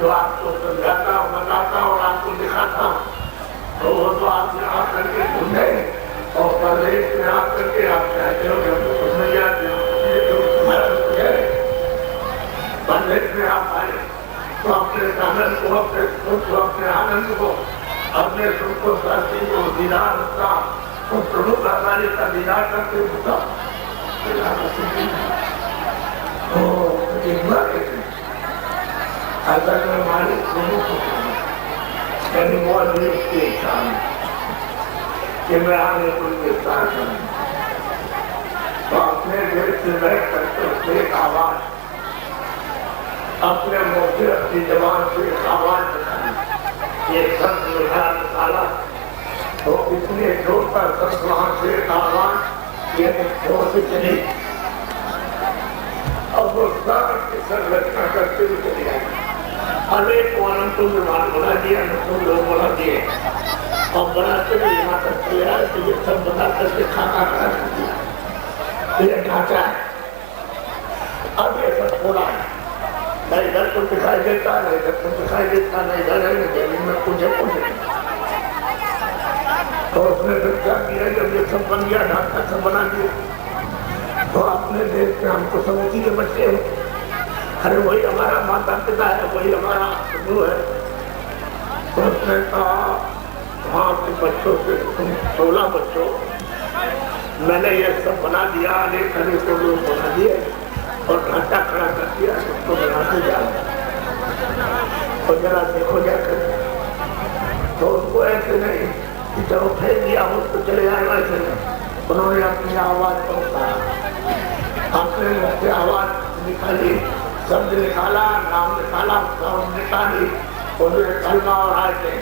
جو آپ کو سمجھاتا اور بتاتا اور آپ کو دکھاتا تو وہ تو آپ نے آ کر کے ڈھونڈے اور پردیش میں آ کر کے آپ چاہتے ہو کہ ہم کو سمجھ جاتے پردیش میں آپ آئے تو اپنے آنند کو اپنے سکھ کو اپنے آنند کو اپنے سکھ کو ساتھی کو دیدار کا تو پربھو کا دیدار کرتے ہوتا اگر میں مالک دونوں کو یعنی موجود اس کی اچھا کہ میں آنے کو گرفتار کروں تو اپنے دل سے بیٹھ کر کے اس ایک آواز اپنے منہ سے اپنی زبان سے ایک آواز نکالی یہ سب نکالا تو اتنے زور کا سب وہاں سے ایک آواز یہ زور سے چلی اب وہ سر کی سنرچنا کرتے ہوئے چلی آئی انیک کو انتوں میں مال بنا دیا انتوں لوگ بنا دیے اور بناتے ہوئے یہاں تک چلے آئے تو یہ سب بنا کر کے کھانا کر دیا یہ ڈھانچہ ہے اب یہ سب تھوڑا ہے نہ ادھر کو دکھائی دیتا نہ ادھر کو دکھائی دیتا نہ ادھر ہے نہ زمین میں کچھ ہے تو اس نے پھر کیا کیا جب یہ سب بن گیا ڈھانچہ سب بنا دیا تو اپنے دیش میں ہم کو سمجھی کے بچے ہیں ارے وہی ہمارا ماتا پتا ہے وہی ہمارا گرو ہے تو اس نے کہا وہاں کے بچوں سے تم 16 بچوں میں نے یہ سب بنا دیا انیک کو لوگ بنا دیے اور ڈھانچہ کھڑا کر دیا اس کو بناتے جا اور ذرا دیکھو جا کر تو اس کو ایسے نہیں کہ چلو پھینک دیا اس کو چلے آئے ویسے نہیں انہوں نے اپنی آواز کو اتارا اپنے منہ سے آواز نکالی شبد نکالا نام نکالا ساؤنڈ نکالی انہوں نے کلمہ اور آئے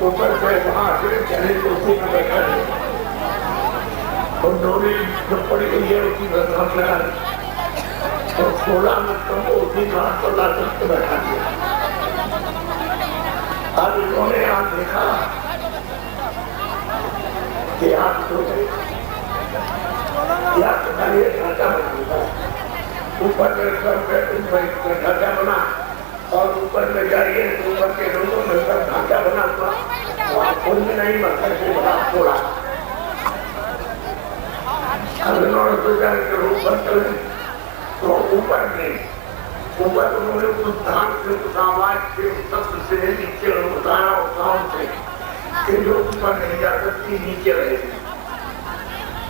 اوپر سے وہاں سے چلے تو اسی میں بیٹھا رہے اور ڈوری جو پڑی ہوئی ہے اسی میں ہاتھ لگا دی اور 16 مرتبہ کو اسی میں ہاتھ لا کر کے بیٹھا دیا اب انہوں نے یہاں دیکھا کہ آپ جو یا تو خالی ایک ڈھانچہ بنا اوپر میں سب ڈھانچہ بنا اور اوپر میں جائیے اوپر کے لوگوں میں سب ڈھانچہ بنا ہوا وہاں کوئی بھی نہیں مطلب سے بڑا تھوڑا اب انہوں نے سوچا کہ اوپر چلے تو اوپر نہیں اوپر انہوں نے اس دھان سے اس آواز سے اس سب سے نیچے اتارا اور ساؤنڈ سے کہ جو اوپر نہیں جا سکتی نیچے رہے گی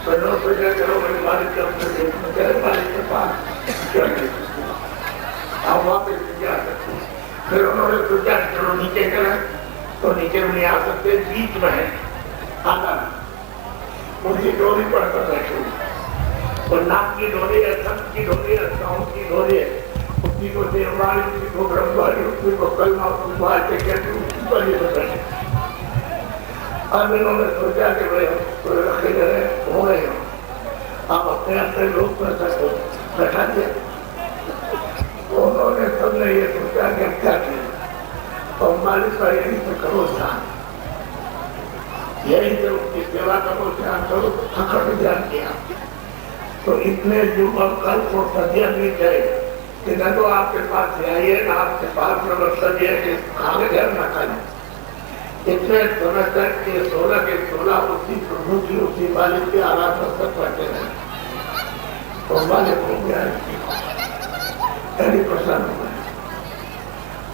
تو انہوں نے سوچا چلو میری مالک کے اپنے دیکھنے چلے مالک کے پاس کیا نہیں سکتی آپ وہاں پہ جا سکتے پھر انہوں نے سوچا چلو نیچے چلے تو نیچے نہیں آ سکتے بیچ میں ہے آدھا ان کی ڈوری پڑھ کر بیٹھے اور ناک کی ڈوری ہے سب کی ڈوری ہے ساؤنڈ کی ڈوری ہے اسی کو دیوالی اسی کو برہمواری اسی کو کلمہ کلمہ کے کہتے اسی پر یہ بیٹھے اب انہوں نے سوچا کہ بھائی ہم رکھے گئے ہو گئے ہوں آپ اپنے اپنے لوگ پر سکو بیٹھا دیا انہوں نے سب نے یہ سوچا کہ ہم کیا کیا اور مالک کا یہی سے کرو دھیان یہی سے اس کی سیوا کرو دھیان کرو پکڑ دھیان کیا تو اتنے جمعہ کل کو صدیہ نہیں گئے کہ نہ تو آپ کے پاس آئیے نہ آپ کے پاس میں مقصد یہ کہ کھانے گھر نہ کھائیں اتنے سمجھ تک کہ 16 کے 16 اسی پربھو کی اسی مالک کے آرات مقصد پڑھتے رہے تو مالک ہو گیا پسند ہوا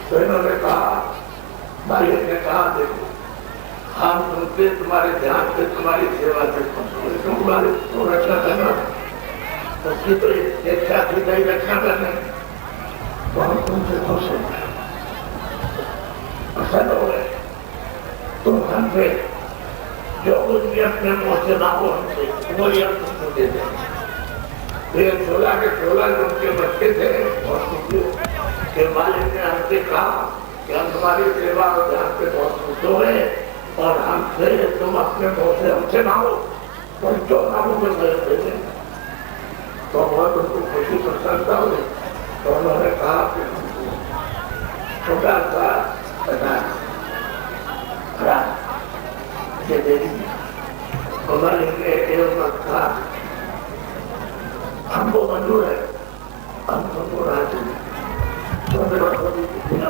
تو انہوں نے کہا مالک نے کہا دیکھو ہم سنتے تمہارے دھیان سے تمہاری سیوا سے تمہارے کو رکھنا کرنا اس کی تو ایک ساتھی نہیں رکھنا کرنا تو ہم تم سے خوش ہو گئے پسند ہو گئے تم ہم سے جو کچھ بھی اپنے منہ سے مانگو ہم سے وہی ہم تم کو دے دیں یہ 16 کے 16 جو ان کے بچے تھے اور کہ مالک نے ہم سے کہا کہ ہم تمہاری سیوا اور دھیان پہ بہت خوش ہو گئے اور ہم سے تم اپنے منہ سے ہم سے مانگو اور جو مانگو میں دے دیں تو بہت ان کو خوشی پسند ہوئی تو انہوں نے کہا کہ ہم کو چھوٹا سا بنا یہ دے دیجیے تو مالک نے ایک وقت کہا ہم کو منظور ہے ہم کو راضی ہیں تو میرا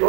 2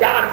4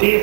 30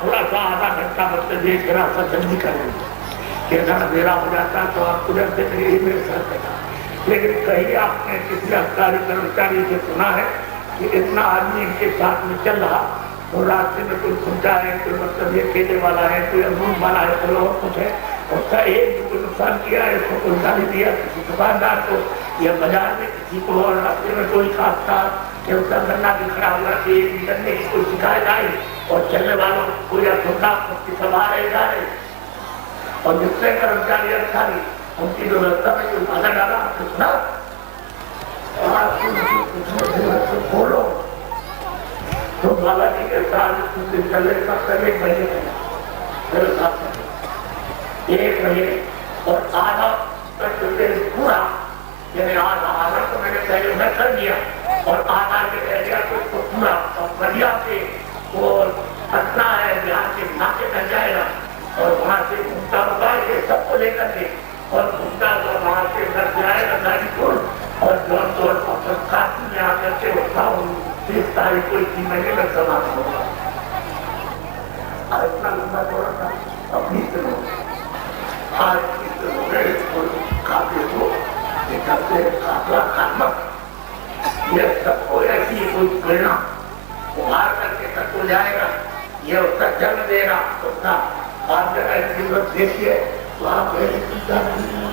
تھوڑا سا آدھا گھنٹہ مطلب یہ ذرا سا جلدی کریں کہ اگر اندھیرا ہو جاتا تو آپ ترنت یہی میرے سر پہ تھا. لیکن کہیں آپ نے کسی افساری کرمچاری سے سنا ہے کہ اتنا آدمی ان کے ساتھ میں چل رہا اور راستے میں کوئی کھنٹا ہے, کوئی مطلب یہ کیلے والا ہے, کوئی امرود والا ہے, کوئی اور کچھ ہے, اس کا ایک جو کوئی نقصان کیا ہے اس کو کوئی گالی دیا کسی دکاندار کو یا بازار میں کسی کو, اور راستے میں کوئی خاص تھا کہ اس کا گنا بھی کھڑا ہوا کہ کرنے کی کوئی شکایت آئی اور چلنے والوں کو یا چھوٹا اس کی سبھا رہے جا رہے اور جتنے کرمچاری ادھیکاری ان کی جو ویوستھا میں جو بادہ ڈالا سنا کھولو تو بالا جی کے ساتھ چلے کا ایک مہینے میرے ساتھ ایک مہینے اور آدھا پورا یعنی آدھا تو میں نے پہلے میں کر دیا اور آدھا کے رہ گیا تو اس کو پورا اور بڑھیا سے وہ پٹنا ہے بہار کے علاقے میں جائے گا اور وہاں سے گھومتا ہوگا یہ سب کو لے کر کے اور گھومتا ہوا وہاں سے ادھر سے آئے گا گاڑی پور اور جون طور پر کافی میں آ کر کے ہوتا ہوں 30 تاریخ کو اسی مہینے میں سماپت ہوگا. اتنا لمبا دورہ تھا اپنی طرح آج کی طرح میرے کو کافی ہو نکلتے کافلا خدمت یہ سب کو ایسی کوئی پریرنا باہر کر کے سب کو جائے گا یہ اس کا جنم دے گا اس کا آپ جگہ ایسی وقت دیکھیے تو آپ میری چنتا نہیں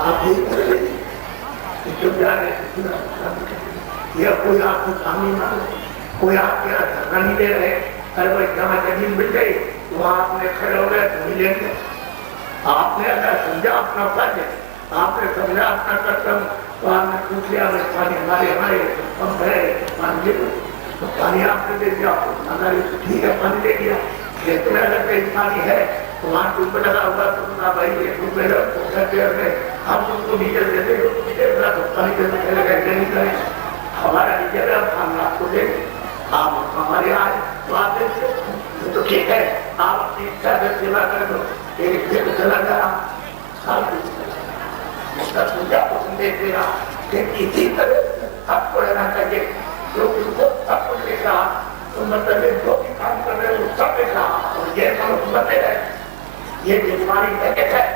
آپ ہی جو جا رہے یہ کوئی آپ کو کامی نہ لے کوئی آپ کے دھرنا نہیں دے رہے اگر وہ جمع زمین مل گئی تو آپ نے کھڑے ہو گئے تو ہی لیں گے. آپ نے اگر سمجھا اپنا فرض ہے آپ نے سمجھا اپنا کرتب تو آپ نے پوچھ لیا پانی ہمارے پمپ ہے پانی تو پانی آپ نے دے دیا ٹھیک ہے پانی دے دیا کھیت میں اگر کہیں پانی ہے تو وہاں ٹوب پہ لگا ہوا تو کہا بھائی یہ ٹوب پہ ہم تم کو نیچے دیتے تو پانی کے پہلے کہتے نہیں کریں ہمارا نیچے ہم آپ کو دیں گے آپ ہمارے آج تو آپ دیکھتے تو ٹھیک ہے آپ اپنی اچھا سے سیوا کر دو ایک دن چلا جا سال اس کا پوجا پسند دیکھ لے گا کہ اسی طرح آپ کو رہنا چاہیے جو ان کو سب کچھ دیکھ رہا تو مطلب جو بھی کام کر رہے ہیں وہ سب دیکھ رہا اور یہ منصوبت ہے یہ جسمانی طاقت ہے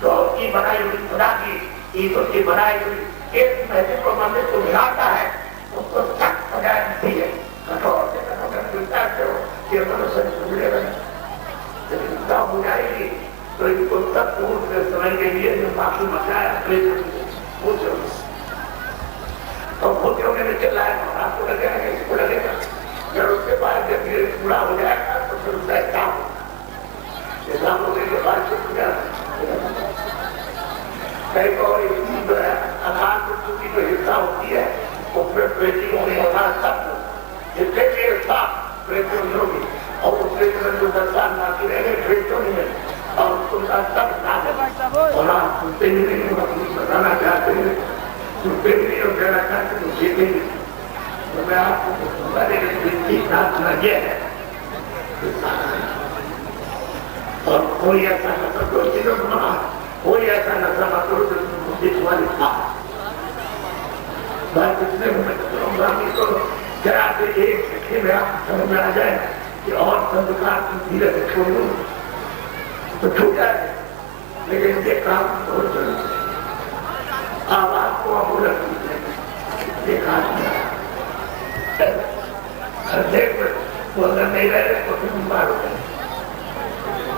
جو کی بنائی ہوئی خدا کی عید کی بنائی ہوئی ایک مہینے کو مندر کو ملاتا ہے اس کو سخت سجائے ملتی ہے کٹور سے کٹور ملتا ہے کہ منوشیہ سمجھے گا جب انتا ہو جائے گی تو ان کو سب پور سے سمجھ کے لیے جو باقی مسائل پوچھو اور بھوتے ہونے میں چل رہا ہے آپ کو لگے گا اس کو لگے گا جب اس کے بعد جب یہ پورا ہو جائے گا تو پھر اس کا کام اسلام ہونے کے بعد سے پوجا کئی کو اخان کچھ کی جو حصہ ہوتی ہے اس میں پیٹی ہونے والا سب جتنے بھی حصہ پیٹی ہوئی ہوگی اور اس پیٹی میں جو درسان باقی رہے گے پیٹوں نہیں ہے اور اس کو سب نہ اور آپ سنتے ہی نہیں اپنی بتانا چاہتے ہیں سنتے ہی نہیں اور کہنا چاہتے ہیں جیتے ہی تو میں آپ کو بڑے بنتی ساتھ لگے ہے اور کوئی ایسا نہ کوئی چیزوں کو بنا کوئی ایسا نہ سب کرو جو مجھے والی تھا بات اتنے میں گرامی کو ذرا سے ایک سکے میں آپ سمجھ میں آ جائے کہ اور سندکار کی دھیرے سے چھوڑوں تو چھوٹ جائے لیکن یہ کام بہت ضروری ہے آواز کو ابو رکھ دیکھا دیکھ وہ اگر نہیں رہے تو پھر بیمار ہو جائے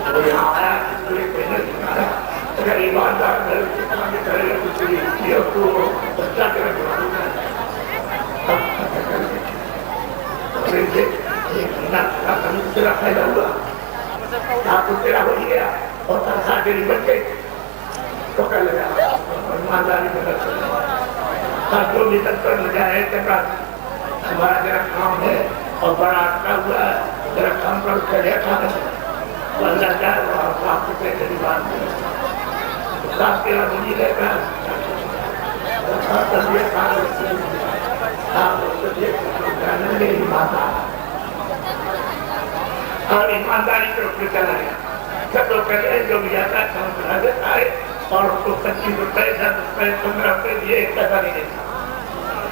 اور یہاں آیا کہ کوئی پہلے سنا رہا اگر ایماندار گھر سے کمانے کرے گا تو یہ کو بچہ کے رکھ تیرا فائدہ ہوا آپ کو تیرا ہو گیا اور تنخواہ تیری بچ گئی تو کر لگا ایمانداری میں رکھ جو بھی تک کر لگا ہے چکا ہمارا ذرا کام ہے اور بڑا اٹکا ہوا ہے ذرا کام پر کرے کھانا تو اللہ جائے وہ آپ کو پیسے کی بات نہیں آپ کے یہاں نہیں رہے گا اور ایمانداری کے روپ میں چلا گیا سب لوگ کہتے ہیں جو بھی جاتا ہے کام کرا دیتا ہے اور اس کو 25 روپے 10 روپے 15 روپے دیے ایک پیسہ نہیں دیتا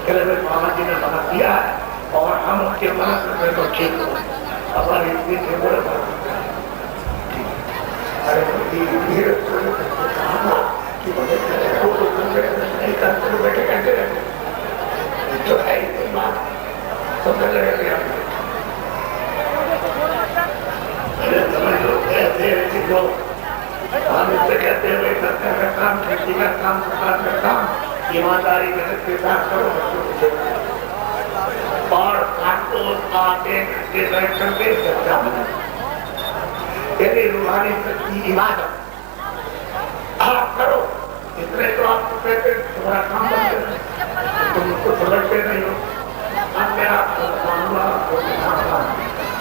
کہ ماما جی نے منع کیا ہے اور ہم اس کے منع کرنے کو ٹھیک ہو ہماری اتنی ضرورت ہے. ارے دھیرے کہا کہ مجھے وہ لوگ نہیں کرتے بیٹھے کہتے رہتے جو ہے اتنی بات سمجھ رہے تھے سمجھ لو کہتے ہیں کہ جو ہم اس سے کہتے ہیں بھائی سرکار کا کام کھیتی کا کام سرکار کا کام ایمانداری محنت کے ساتھ کرو اور کانٹوں آتے کے بیٹھ کر کے سچا بنا یعنی روحانی سچی عبادت